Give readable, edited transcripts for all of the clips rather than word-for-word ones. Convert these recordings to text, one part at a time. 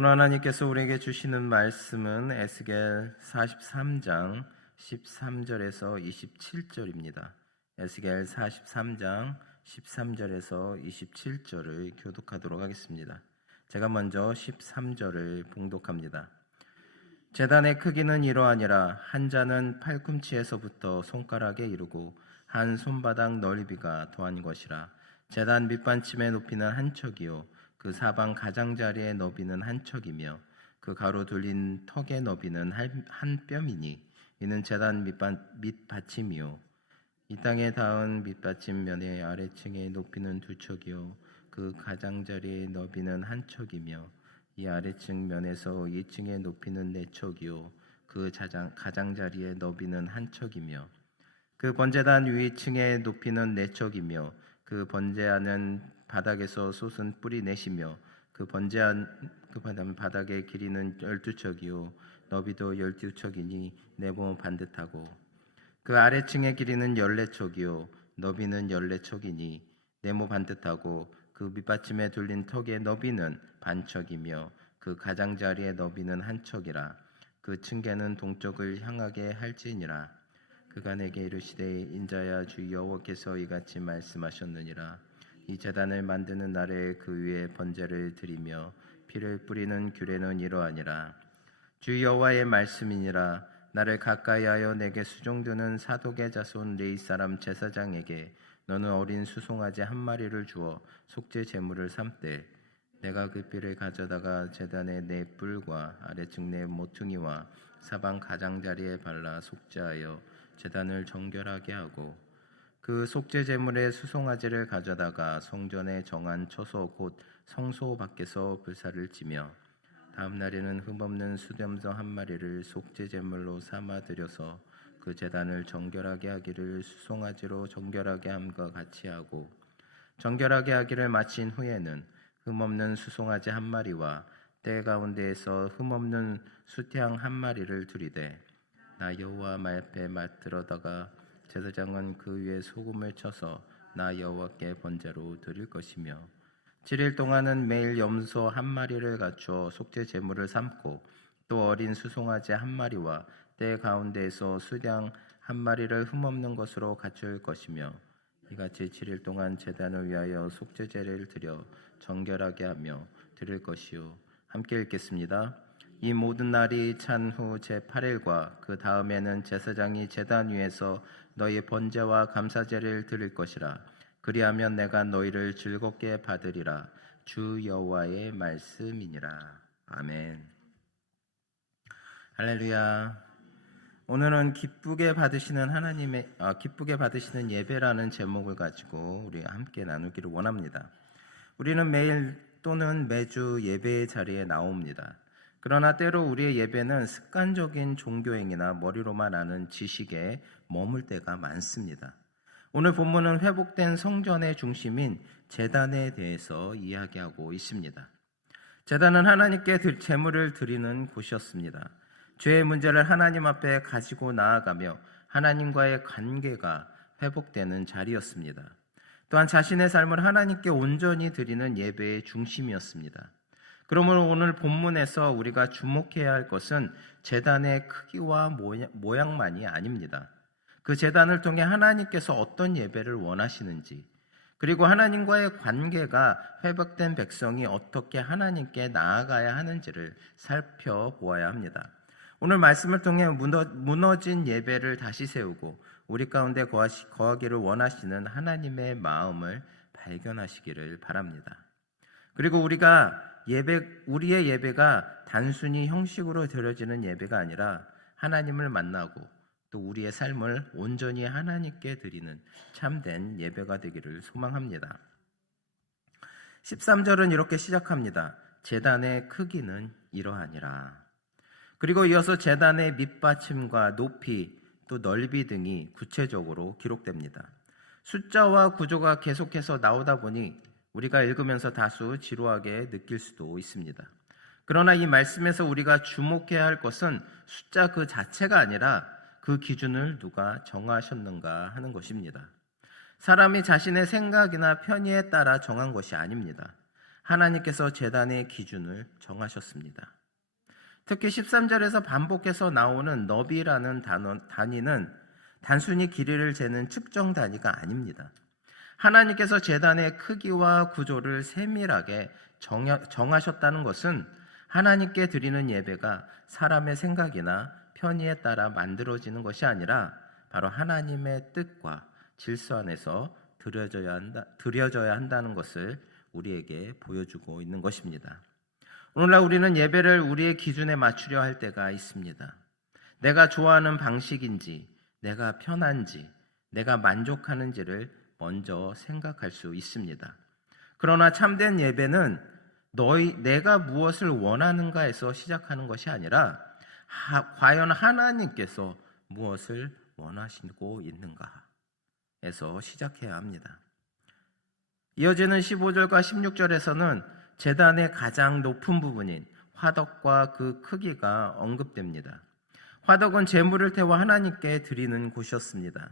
오늘 하나님께서 우리에게 주시는 말씀은 에스겔 43장 13절에서 27절입니다. 에스겔 43장 13절에서 27절을 교독하도록 하겠습니다. 제가 먼저 13절을 봉독합니다. 제단의 크기는 이러하니라. 한 자는 팔꿈치에서부터 손가락에 이르고 한 손바닥 넓이가 더한 것이라. 제단 밑받침의 높이는 한 척이요 그 사방 가장자리의 너비는 한 척이며 그 가로 둘린 턱의 너비는 한 뼘이니 이는 제단 밑받침이요 이 땅에 닿은 밑받침 면의 아래층의 높이는 두 척이요 그 가장자리의 너비는 한 척이며 이 아래층 면에서 2층의 높이는 4척이요 그 가장자리의 너비는 한 척이며 그 번제단 위층의 높이는 4척이며 그 번제하는 바닥에서 솟은 뿌리 넷이며 그 바닥의 길이는 12척이요 너비도 12척이니 네모 반듯하고 그 아래층의 길이는 14척이요 너비는 14척이니 네모 반듯하고 그 밑받침에 둘린 턱의 너비는 반척이며 그 가장자리의 너비는 한 척이라. 그 층계는 동쪽을 향하게 할지니라. 그가 내게 이르시되 인자야 주 여호와께서 이같이 말씀하셨느니라. 이 제단을 만드는 날에 그 위에 번제를 드리며 피를 뿌리는 규례는 이러하니라. 주 여호와의 말씀이니라. 나를 가까이하여 내게 수종드는 사독의 자손 레위 사람 제사장에게 너는 어린 수송아지 한 마리를 주어 속죄 제물을 삼되 내가 그 뼈를 가져다가 제단의 네 뿔과 아래층 네 모퉁이와 사방 가장자리에 발라 속죄하여 제단을 정결하게 하고 그 속죄 제물의 수송아지를 가져다가 성전에 정한 처소 곧 성소 밖에서 불사를 지며 다음 날에는 흠없는 수염소 한 마리를 속죄 제물로 삼아 드려서 그 제단을 정결하게 하기를 수송아지로 정결하게 함과 같이 하고 정결하게 하기를 마친 후에는 흠없는 수송아지 한 마리와 때 가운데에서 흠없는 수태양 한 마리를 두리되 나 여호와 앞에 들어다가 제사장은 그 위에 소금을 쳐서 나 여호와께 번제로 드릴 것이며 7일 동안은 매일 염소 한 마리를 갖추어 속죄 제물을 삼고 또 어린 수송아지 한 마리와 때 가운데에서 수양 한 마리를 흠없는 것으로 갖출 것이며 이같이 7일 동안 제단을 위하여 속죄제를 드려 정결하게 하며 드릴 것이요. 함께 읽겠습니다. 이 모든 날이 찬 후 제8일과 그 다음에는 제사장이 제단 위에서 너희 번제와 감사제를 드릴 것이라. 그리하면 내가 너희를 즐겁게 받으리라. 주 여호와의 말씀이니라. 아멘. 할렐루야. 오늘은 기쁘게 받으시는 기쁘게 받으시는 예배라는 제목을 가지고 우리 함께 나누기를 원합니다. 우리는 매일 또는 매주 예배의 자리에 나옵니다. 그러나 때로 우리의 예배는 습관적인 종교행위나 머리로만 아는 지식에 머물 때가 많습니다. 오늘 본문은 회복된 성전의 중심인 제단에 대해서 이야기하고 있습니다. 제단은 하나님께 제물을 드리는 곳이었습니다. 죄의 문제를 하나님 앞에 가지고 나아가며 하나님과의 관계가 회복되는 자리였습니다. 또한 자신의 삶을 하나님께 온전히 드리는 예배의 중심이었습니다. 그러므로 오늘 본문에서 우리가 주목해야 할 것은 제단의 크기와 모양만이 아닙니다. 그 제단을 통해 하나님께서 어떤 예배를 원하시는지, 그리고 하나님과의 관계가 회복된 백성이 어떻게 하나님께 나아가야 하는지를 살펴보아야 합니다. 오늘 말씀을 통해 무너진 예배를 다시 세우고 우리 가운데 거하기를 원하시는 하나님의 마음을 발견하시기를 바랍니다. 그리고 우리의 예배가 단순히 형식으로 드려지는 예배가 아니라 하나님을 만나고 또 우리의 삶을 온전히 하나님께 드리는 참된 예배가 되기를 소망합니다. 13절은 이렇게 시작합니다. 제단의 크기는 이러하니라. 그리고 이어서 제단의 밑받침과 높이 또 넓이 등이 구체적으로 기록됩니다. 숫자와 구조가 계속해서 나오다 보니 우리가 읽으면서 다소 지루하게 느낄 수도 있습니다. 그러나 이 말씀에서 우리가 주목해야 할 것은 숫자 그 자체가 아니라 그 기준을 누가 정하셨는가 하는 것입니다. 사람이 자신의 생각이나 편의에 따라 정한 것이 아닙니다. 하나님께서 제단의 기준을 정하셨습니다. 특히 13절에서 반복해서 나오는 너비라는 단위는 단순히 길이를 재는 측정 단위가 아닙니다. 하나님께서 제단의 크기와 구조를 세밀하게 정하셨다는 것은 하나님께 드리는 예배가 사람의 생각이나 편의에 따라 만들어지는 것이 아니라 바로 하나님의 뜻과 질서 안에서 드려져야 한다는 것을 우리에게 보여주고 있는 것입니다. 오늘날 우리는 예배를 우리의 기준에 맞추려 할 때가 있습니다. 내가 좋아하는 방식인지, 내가 편한지, 내가 만족하는지를 먼저 생각할 수 있습니다. 그러나 참된 예배는 내가 무엇을 원하는가에서 시작하는 것이 아니라 과연 하나님께서 무엇을 원하시고 있는가에서 시작해야 합니다. 이어지는 15절과 16절에서는 제단의 가장 높은 부분인 화덕과 그 크기가 언급됩니다. 화덕은 제물을 태워 하나님께 드리는 곳이었습니다.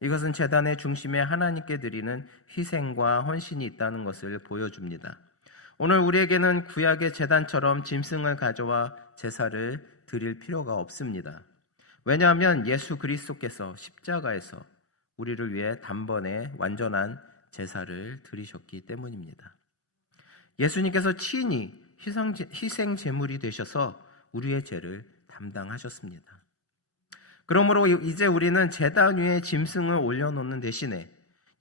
이것은 제단의 중심에 하나님께 드리는 희생과 헌신이 있다는 것을 보여줍니다. 오늘 우리에게는 구약의 제단처럼 짐승을 가져와 제사를 드릴 필요가 없습니다. 왜냐하면 예수 그리스도께서 십자가에서 우리를 위해 단번에 완전한 제사를 드리셨기 때문입니다. 예수님께서 친히 희생 제물이 되셔서 우리의 죄를 담당하셨습니다. 그러므로 이제 우리는 제단 위에 짐승을 올려놓는 대신에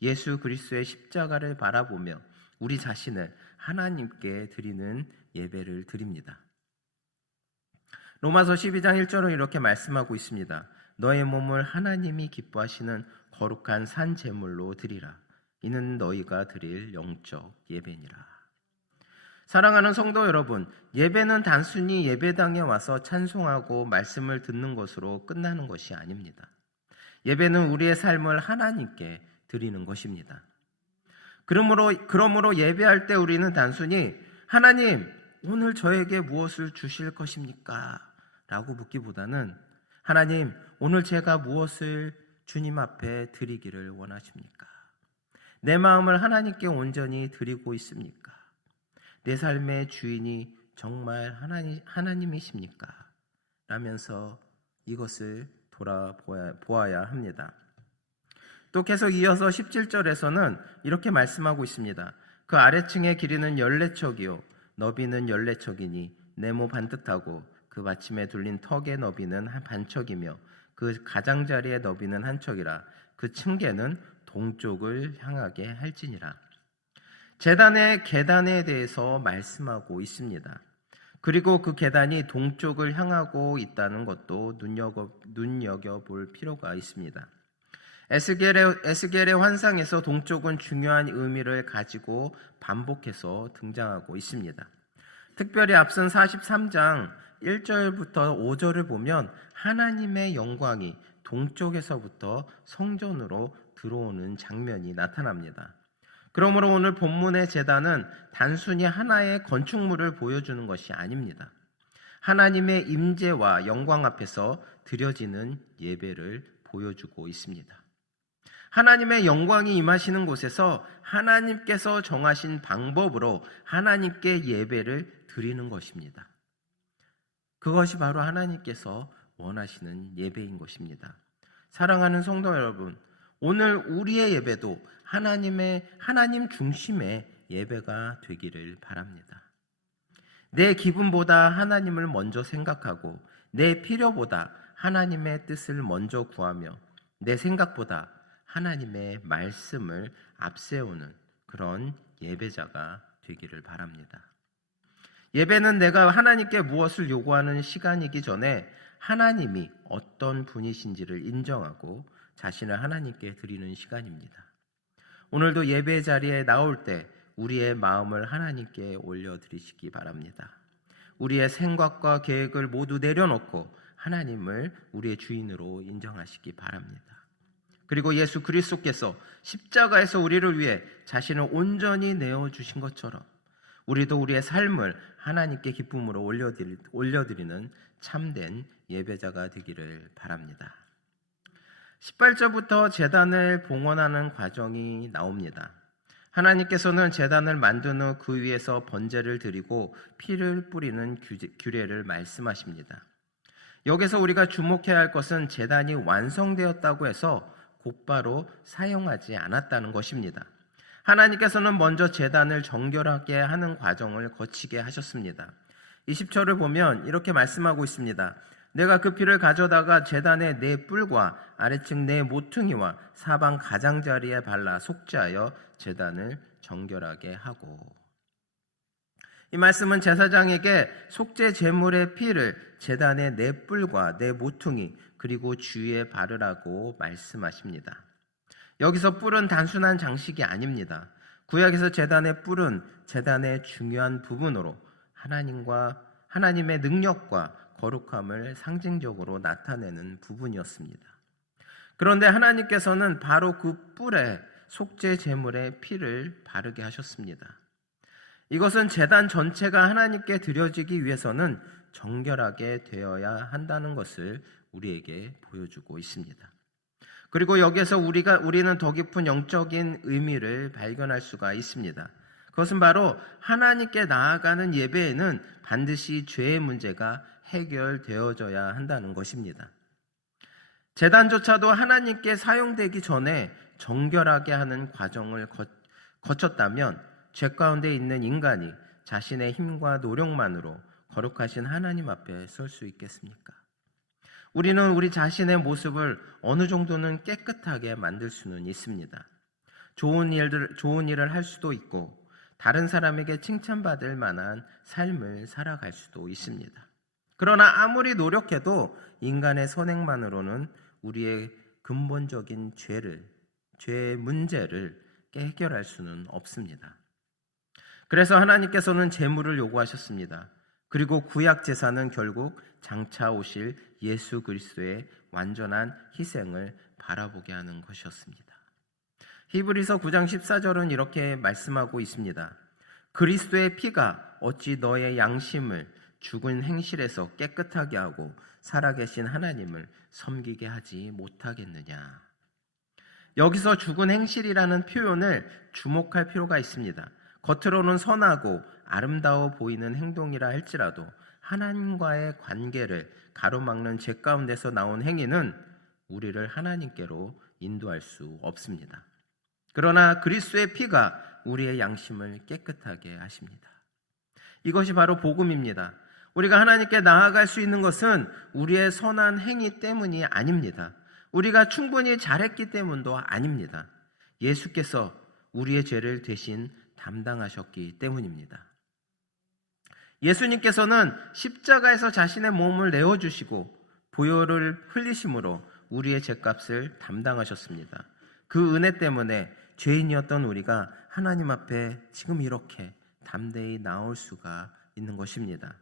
예수 그리스도의 십자가를 바라보며 우리 자신을 하나님께 드리는 예배를 드립니다. 로마서 12장 1절은 이렇게 말씀하고 있습니다. 너의 몸을 하나님이 기뻐하시는 거룩한 산 제물로 드리라. 이는 너희가 드릴 영적 예배니라. 사랑하는 성도 여러분, 예배는 단순히 예배당에 와서 찬송하고 말씀을 듣는 것으로 끝나는 것이 아닙니다. 예배는 우리의 삶을 하나님께 드리는 것입니다. 그러므로 예배할 때 우리는 단순히 하나님, 오늘 저에게 무엇을 주실 것입니까? 라고 묻기보다는 하나님, 오늘 제가 무엇을 주님 앞에 드리기를 원하십니까? 내 마음을 하나님께 온전히 드리고 있습니까? 내 삶의 주인이 정말 하나님이십니까? 라면서 이것을 돌아보아야 합니다. 또 계속 이어서 17절에서는 이렇게 말씀하고 있습니다. 그 아래층의 길이는 14척이요 너비는 14척이니 네모 반듯하고 그 받침에 둘린 턱의 너비는 한 반척이며 그 가장자리의 너비는 한 척이라. 그 층계는 동쪽을 향하게 할지니라. 제단의 계단에 대해서 말씀하고 있습니다. 그리고 그 계단이 동쪽을 향하고 있다는 것도 눈여겨볼 필요가 있습니다. 에스겔의 환상에서 동쪽은 중요한 의미를 가지고 반복해서 등장하고 있습니다. 특별히 앞선 43장 1절부터 5절을 보면 하나님의 영광이 동쪽에서부터 성전으로 들어오는 장면이 나타납니다. 그러므로 오늘 본문의 제단은 단순히 하나의 건축물을 보여주는 것이 아닙니다. 하나님의 임재와 영광 앞에서 드려지는 예배를 보여주고 있습니다. 하나님의 영광이 임하시는 곳에서 하나님께서 정하신 방법으로 하나님께 예배를 드리는 것입니다. 그것이 바로 하나님께서 원하시는 예배인 것입니다. 사랑하는 성도 여러분, 오늘 우리의 예배도 하나님 중심의 예배가 되기를 바랍니다. 내 기분보다 하나님을 먼저 생각하고 내 필요보다 하나님의 뜻을 먼저 구하며 내 생각보다 하나님의 말씀을 앞세우는 그런 예배자가 되기를 바랍니다. 예배는 내가 하나님께 무엇을 요구하는 시간이기 전에 하나님이 어떤 분이신지를 인정하고 자신을 하나님께 드리는 시간입니다. 오늘도 예배 자리에 나올 때 우리의 마음을 하나님께 올려드리시기 바랍니다. 우리의 생각과 계획을 모두 내려놓고 하나님을 우리의 주인으로 인정하시기 바랍니다. 그리고 예수 그리스도께서 십자가에서 우리를 위해 자신을 온전히 내어주신 것처럼 우리도 우리의 삶을 하나님께 기쁨으로 올려드리는 참된 예배자가 되기를 바랍니다. 18절부터 제단을 봉헌하는 과정이 나옵니다. 하나님께서는 제단을 만든 후 그 위에서 번제를 드리고 피를 뿌리는 규례를 말씀하십니다. 여기서 우리가 주목해야 할 것은 제단이 완성되었다고 해서 곧바로 사용하지 않았다는 것입니다. 하나님께서는 먼저 제단을 정결하게 하는 과정을 거치게 하셨습니다. 20절을 보면 이렇게 말씀하고 있습니다. 내가 그 피를 가져다가 제단의 네 뿔과 아래층 네 모퉁이와 사방 가장자리에 발라 속죄하여 제단을 정결하게 하고. 이 말씀은 제사장에게 속죄 제물의 피를 제단의 네 뿔과 네 모퉁이 그리고 주위에 바르라고 말씀하십니다. 여기서 뿔은 단순한 장식이 아닙니다. 구약에서 제단의 뿔은 제단의 중요한 부분으로 하나님의 능력과 거룩함을 상징적으로 나타내는 부분이었습니다. 그런데 하나님께서는 바로 그 뿔에 속죄 제물의 피를 바르게 하셨습니다. 이것은 제단 전체가 하나님께 드려지기 위해서는 정결하게 되어야 한다는 것을 우리에게 보여주고 있습니다. 그리고 여기에서 우리는 더 깊은 영적인 의미를 발견할 수가 있습니다. 그것은 바로 하나님께 나아가는 예배에는 반드시 죄의 문제가 해결되어져야 한다는 것입니다. 제단조차도 하나님께 사용되기 전에 정결하게 하는 과정을 거쳤다면 죄 가운데 있는 인간이 자신의 힘과 노력만으로 거룩하신 하나님 앞에 설 수 있겠습니까? 우리는 우리 자신의 모습을 어느 정도는 깨끗하게 만들 수는 있습니다. 좋은 일을 할 수도 있고 다른 사람에게 칭찬받을 만한 삶을 살아갈 수도 있습니다. 그러나 아무리 노력해도 인간의 선행만으로는 우리의 근본적인 죄의 문제를 해결할 수는 없습니다. 그래서 하나님께서는 제물을 요구하셨습니다. 그리고 구약 제사는 결국 장차 오실 예수 그리스도의 완전한 희생을 바라보게 하는 것이었습니다. 히브리서 9장 14절은 이렇게 말씀하고 있습니다. 그리스도의 피가 어찌 너의 양심을 죽은 행실에서 깨끗하게 하고 살아계신 하나님을 섬기게 하지 못하겠느냐. 여기서 죽은 행실이라는 표현을 주목할 필요가 있습니다. 겉으로는 선하고 아름다워 보이는 행동이라 할지라도 하나님과의 관계를 가로막는 죄 가운데서 나온 행위는 우리를 하나님께로 인도할 수 없습니다. 그러나 그리스도의 피가 우리의 양심을 깨끗하게 하십니다. 이것이 바로 복음입니다. 우리가 하나님께 나아갈 수 있는 것은 우리의 선한 행위 때문이 아닙니다. 우리가 충분히 잘했기 때문도 아닙니다. 예수께서 우리의 죄를 대신 담당하셨기 때문입니다. 예수님께서는 십자가에서 자신의 몸을 내어주시고 보혈을 흘리심으로 우리의 죄값을 담당하셨습니다. 그 은혜 때문에 죄인이었던 우리가 하나님 앞에 지금 이렇게 담대히 나올 수가 있는 것입니다.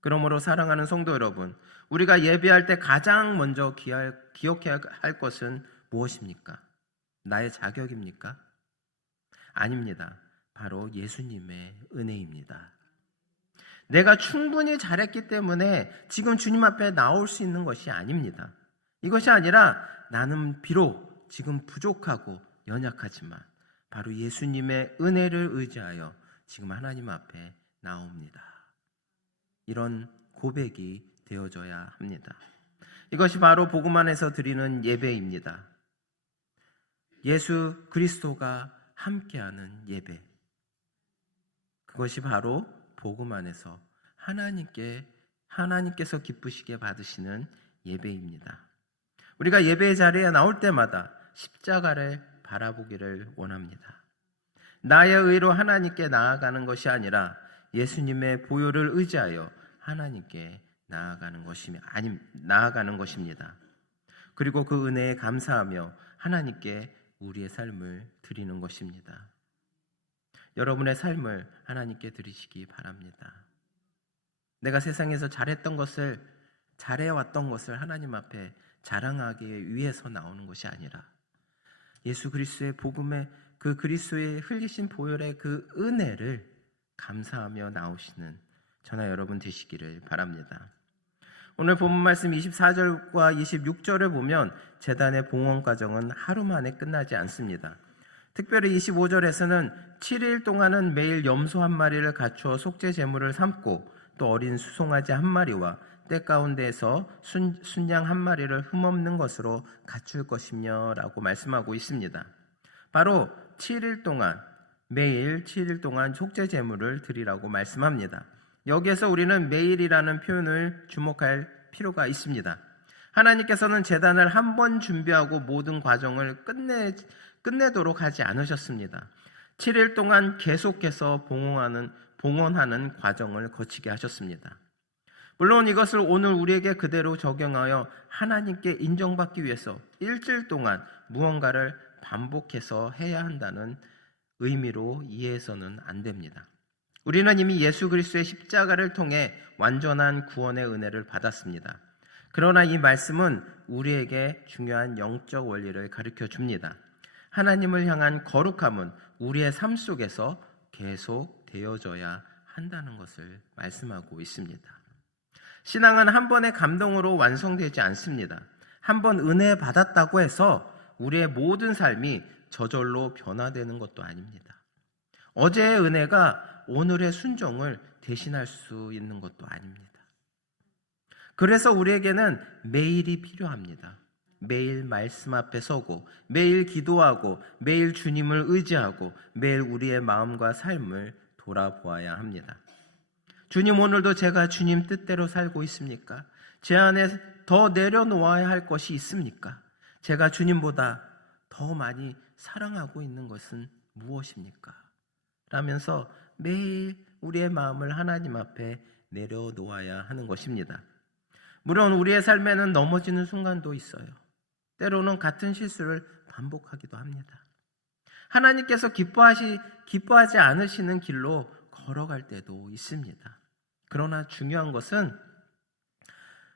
그러므로 사랑하는 성도 여러분, 우리가 예배할 때 가장 먼저 기억해야 할 것은 무엇입니까? 나의 자격입니까? 아닙니다. 바로 예수님의 은혜입니다. 내가 충분히 잘했기 때문에 지금 주님 앞에 나올 수 있는 것이 아닙니다. 이것이 아니라 나는 비록 지금 부족하고 연약하지만 바로 예수님의 은혜를 의지하여 지금 하나님 앞에 나옵니다. 이런 고백이 되어져야 합니다. 이것이 바로 복음 안에서 드리는 예배입니다. 예수 그리스도가 함께하는 예배. 그것이 바로 복음 안에서 하나님께서 기쁘시게 받으시는 예배입니다. 우리가 예배의 자리에 나올 때마다 십자가를 바라보기를 원합니다. 나의 의로 하나님께 나아가는 것이 아니라 예수님의 보혈을 의지하여 하나님께 나아가는 것입니다. 그리고 그 은혜에 감사하며 하나님께 우리의 삶을 드리는 것입니다. 여러분의 삶을 하나님께 드리시기 바랍니다. 내가 세상에서 잘해왔던 것을 하나님 앞에 자랑하기 위해서 나오는 것이 아니라 예수 그리스도의 복음의 그 그리스도의 흘리신 보혈의 그 은혜를 감사하며 나오시는 저나 여러분 되시기를 바랍니다. 오늘 본문 말씀 24절과 26절을 보면 제단의 봉헌 과정은 하루 만에 끝나지 않습니다. 특별히 25절에서는 7일 동안은 매일 염소 한 마리를 갖추어 속죄 제물을 삼고 또 어린 수송아지 한 마리와 때 가운데에서 순양 한 마리를 흠없는 것으로 갖출 것이며 라고 말씀하고 있습니다. 바로 7일 동안 매일 7일 동안 속죄 제물을 드리라고 말씀합니다. 여기에서 우리는 매일이라는 표현을 주목할 필요가 있습니다. 하나님께서는 제단을 한 번 준비하고 모든 과정을 끝내도록 하지 않으셨습니다. 7일 동안 계속해서 봉헌하는 과정을 거치게 하셨습니다. 물론 이것을 오늘 우리에게 그대로 적용하여 하나님께 인정받기 위해서 일주일 동안 무언가를 반복해서 해야 한다는 의미로 이해해서는 안 됩니다. 우리는 이미 예수 그리스도의 십자가를 통해 완전한 구원의 은혜를 받았습니다. 그러나 이 말씀은 우리에게 중요한 영적 원리를 가르쳐 줍니다. 하나님을 향한 거룩함은 우리의 삶 속에서 계속 되어져야 한다는 것을 말씀하고 있습니다. 신앙은 한 번의 감동으로 완성되지 않습니다. 한 번 은혜 받았다고 해서 우리의 모든 삶이 저절로 변화되는 것도 아닙니다. 어제의 은혜가 오늘의 순종을 대신할 수 있는 것도 아닙니다. 그래서 우리에게는 매일이 필요합니다. 매일 말씀 앞에 서고 매일 기도하고 매일 주님을 의지하고 매일 우리의 마음과 삶을 돌아보아야 합니다. 주님, 오늘도 제가 주님 뜻대로 살고 있습니까? 제 안에 더 내려놓아야 할 것이 있습니까? 제가 주님보다 더 많이 사랑하고 있는 것은 무엇입니까? 라면서 매일 우리의 마음을 하나님 앞에 내려놓아야 하는 것입니다. 물론 우리의 삶에는 넘어지는 순간도 있어요. 때로는 같은 실수를 반복하기도 합니다. 하나님께서 기뻐하지 않으시는 길로 걸어갈 때도 있습니다. 그러나 중요한 것은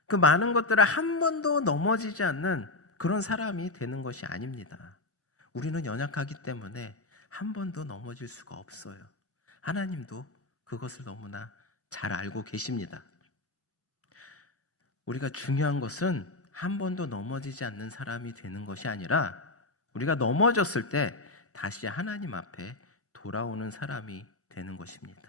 그 많은 것들을 한 번도 넘어지지 않는 그런 사람이 되는 것이 아닙니다. 우리는 연약하기 때문에 한 번도 넘어질 수가 없어요. 하나님도 그것을 너무나 잘 알고 계십니다. 우리가 중요한 것은 한 번도 넘어지지 않는 사람이 되는 것이 아니라 우리가 넘어졌을 때 다시 하나님 앞에 돌아오는 사람이 되는 것입니다.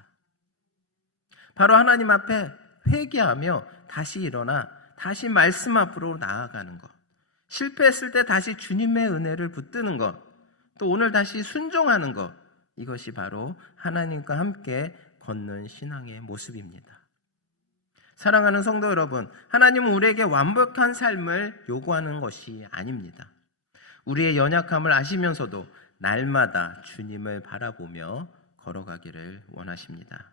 바로 하나님 앞에 회개하며 다시 일어나 다시 말씀 앞으로 나아가는 것, 실패했을 때 다시 주님의 은혜를 붙드는 것, 또 오늘 다시 순종하는 것, 이것이 바로 하나님과 함께 걷는 신앙의 모습입니다. 사랑하는 성도 여러분, 하나님은 우리에게 완벽한 삶을 요구하는 것이 아닙니다. 우리의 연약함을 아시면서도 날마다 주님을 바라보며 걸어가기를 원하십니다.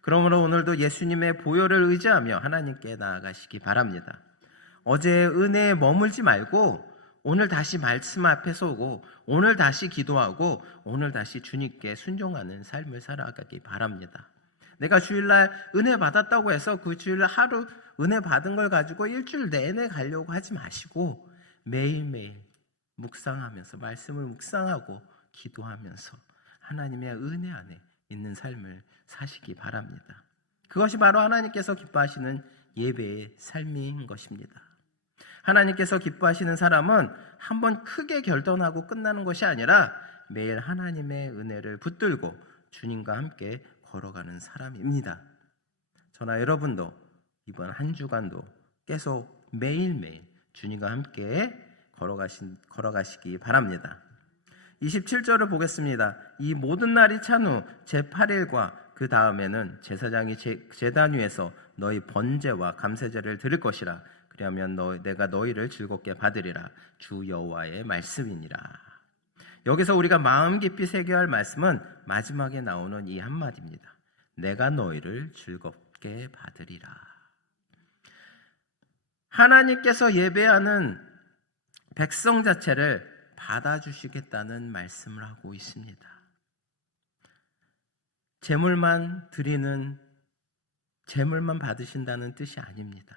그러므로 오늘도 예수님의 보혈을 의지하며 하나님께 나아가시기 바랍니다. 어제의 은혜에 머물지 말고 오늘 다시 말씀 앞에 서고 오늘 다시 기도하고 오늘 다시 주님께 순종하는 삶을 살아가기 바랍니다. 내가 주일날 은혜 받았다고 해서 그 주일날 하루 은혜 받은 걸 가지고 일주일 내내 가려고 하지 마시고 매일매일 묵상하면서 말씀을 묵상하고 기도하면서 하나님의 은혜 안에 있는 삶을 사시기 바랍니다. 그것이 바로 하나님께서 기뻐하시는 예배의 삶인 것입니다. 하나님께서 기뻐하시는 사람은 한번 크게 결단하고 끝나는 것이 아니라 매일 하나님의 은혜를 붙들고 주님과 함께 걸어가는 사람입니다. 저나 여러분도 이번 한 주간도 계속 매일매일 주님과 함께 걸어가시기 바랍니다. 27절을 보겠습니다. 이 모든 날이 찬 후 제8일과 그 다음에는 제사장이 제단 위에서 너희 번제와 감세제를 드릴 것이라. 그러면 내가 너희를 즐겁게 받으리라. 주 여호와의 말씀이니라. 여기서 우리가 마음 깊이 새겨야 할 말씀은 마지막에 나오는 이 한마디입니다. 내가 너희를 즐겁게 받으리라. 하나님께서 예배하는 백성 자체를 받아주시겠다는 말씀을 하고 있습니다. 제물만 받으신다는 뜻이 아닙니다.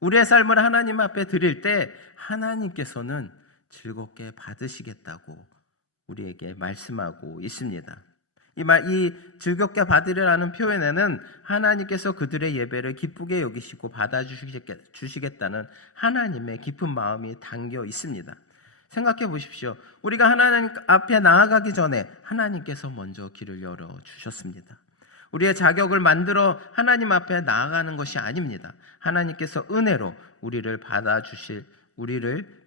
우리의 삶을 하나님 앞에 드릴 때 하나님께서는 즐겁게 받으시겠다고 우리에게 말씀하고 있습니다. 이 즐겁게 받으리라는 표현에는 하나님께서 그들의 예배를 기쁘게 여기시고 받아주시겠다는 하나님의 깊은 마음이 담겨 있습니다. 생각해 보십시오. 우리가 하나님 앞에 나아가기 전에 하나님께서 먼저 길을 열어 주셨습니다. 우리의 자격을 만들어 하나님 앞에 나아가는 것이 아닙니다. 하나님께서 은혜로 우리를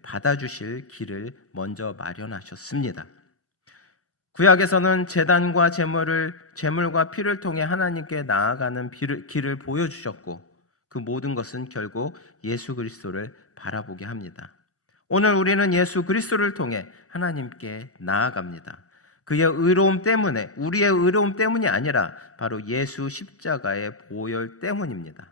받아주실 길을 먼저 마련하셨습니다. 구약에서는 제단과 제물과 피를 통해 하나님께 나아가는 길을 보여주셨고, 그 모든 것은 결국 예수 그리스도를 바라보게 합니다. 오늘 우리는 예수 그리스도를 통해 하나님께 나아갑니다. 그의 의로움 때문에, 우리의 의로움 때문이 아니라 바로 예수 십자가의 보혈 때문입니다.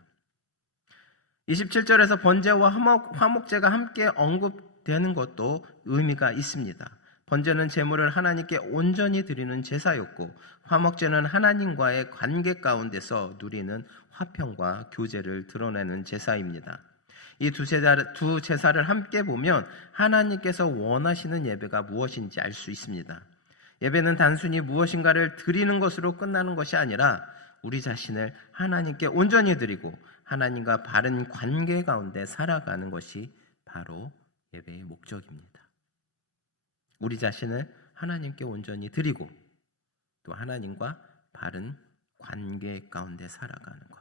27절에서 번제와 화목제가 함께 언급되는 것도 의미가 있습니다. 번제는 제물을 하나님께 온전히 드리는 제사였고, 화목제는 하나님과의 관계 가운데서 누리는 화평과 교제를 드러내는 제사입니다. 이 두 제사를 함께 보면 하나님께서 원하시는 예배가 무엇인지 알 수 있습니다. 예배는 단순히 무엇인가를 드리는 것으로 끝나는 것이 아니라 우리 자신을 하나님께 온전히 드리고 하나님과 바른 관계 가운데 살아가는 것이 바로 예배의 목적입니다. 우리 자신을 하나님께 온전히 드리고 또 하나님과 바른 관계 가운데 살아가는 것,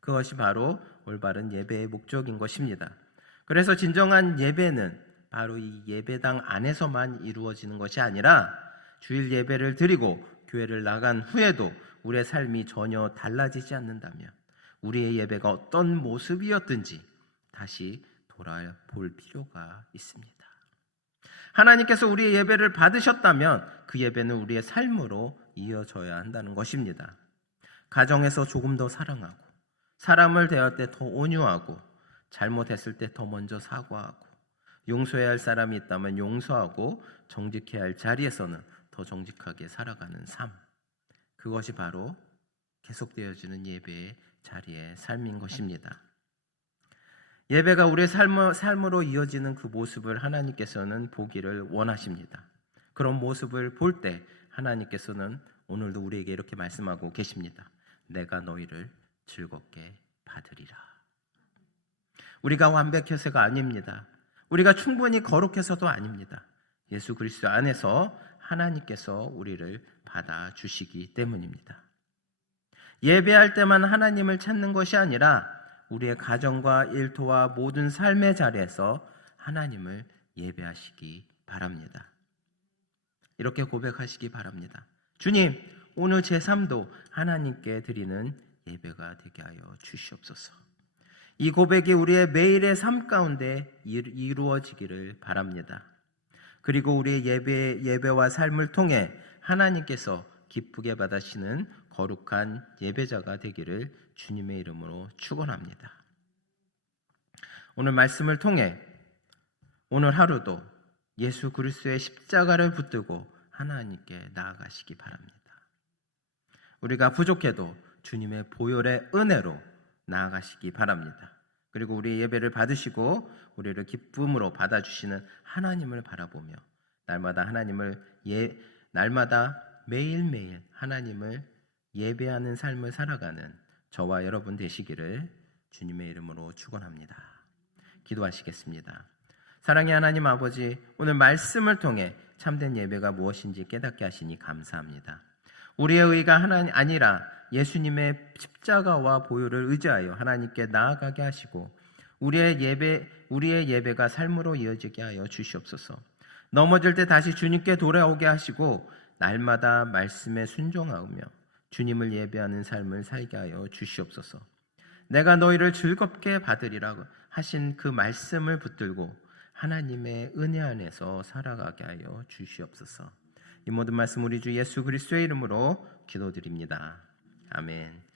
그것이 바로 올바른 예배의 목적인 것입니다. 그래서 진정한 예배는 바로 이 예배당 안에서만 이루어지는 것이 아니라 주일 예배를 드리고 교회를 나간 후에도 우리의 삶이 전혀 달라지지 않는다면 우리의 예배가 어떤 모습이었든지 다시 돌아볼 필요가 있습니다. 하나님께서 우리의 예배를 받으셨다면 그 예배는 우리의 삶으로 이어져야 한다는 것입니다. 가정에서 조금 더 사랑하고, 사람을 대할 때 더 온유하고, 잘못했을 때 더 먼저 사과하고, 용서해야 할 사람이 있다면 용서하고, 정직해야 할 자리에서는 더 정직하게 살아가는 삶, 그것이 바로 계속되어지는 예배의 자리의 삶인 것입니다. 예배가 우리의 삶으로 이어지는 그 모습을 하나님께서는 보기를 원하십니다. 그런 모습을 볼 때 하나님께서는 오늘도 우리에게 이렇게 말씀하고 계십니다. 내가 너희를 즐겁게 받으리라. 우리가 완벽해서가 아닙니다. 우리가 충분히 거룩해서도 아닙니다. 예수 그리스도 안에서 하나님께서 우리를 받아주시기 때문입니다. 예배할 때만 하나님을 찾는 것이 아니라 우리의 가정과 일터와 모든 삶의 자리에서 하나님을 예배하시기 바랍니다. 이렇게 고백하시기 바랍니다. 주님, 오늘 제 삶도 하나님께 드리는 예배가 되게 하여 주시옵소서. 이 고백이 우리의 매일의 삶 가운데 이루어지기를 바랍니다. 그리고 우리의 예배와 삶을 통해 하나님께서 기쁘게 받으시는 거룩한 예배자가 되기를 주님의 이름으로 축원합니다. 오늘 말씀을 통해 오늘 하루도 예수 그리스도의 십자가를 붙들고 하나님께 나아가시기 바랍니다. 우리가 부족해도 주님의 보혈의 은혜로 나아가시기 바랍니다. 그리고 우리의 예배를 받으시고 우리를 기쁨으로 받아주시는 하나님을 바라보며 날마다 매일매일 하나님을 예배하는 삶을 살아가는 저와 여러분 되시기를 주님의 이름으로 축원합니다. 기도하시겠습니다. 사랑의 하나님 아버지, 오늘 말씀을 통해 참된 예배가 무엇인지 깨닫게 하시니 감사합니다. 우리의 의가 하나님 아니라 예수님의 십자가와 보혈을 의지하여 하나님께 나아가게 하시고 우리의 예배가 삶으로 이어지게 하여 주시옵소서. 넘어질 때 다시 주님께 돌아오게 하시고 날마다 말씀에 순종하며 주님을 예배하는 삶을 살게 하여 주시옵소서. 내가 너희를 즐겁게 받으리라고 하신 그 말씀을 붙들고 하나님의 은혜 안에서 살아가게 하여 주시옵소서. 이 모든 말씀 우리 주 예수 그리스도의 이름으로 기도드립니다. 아멘.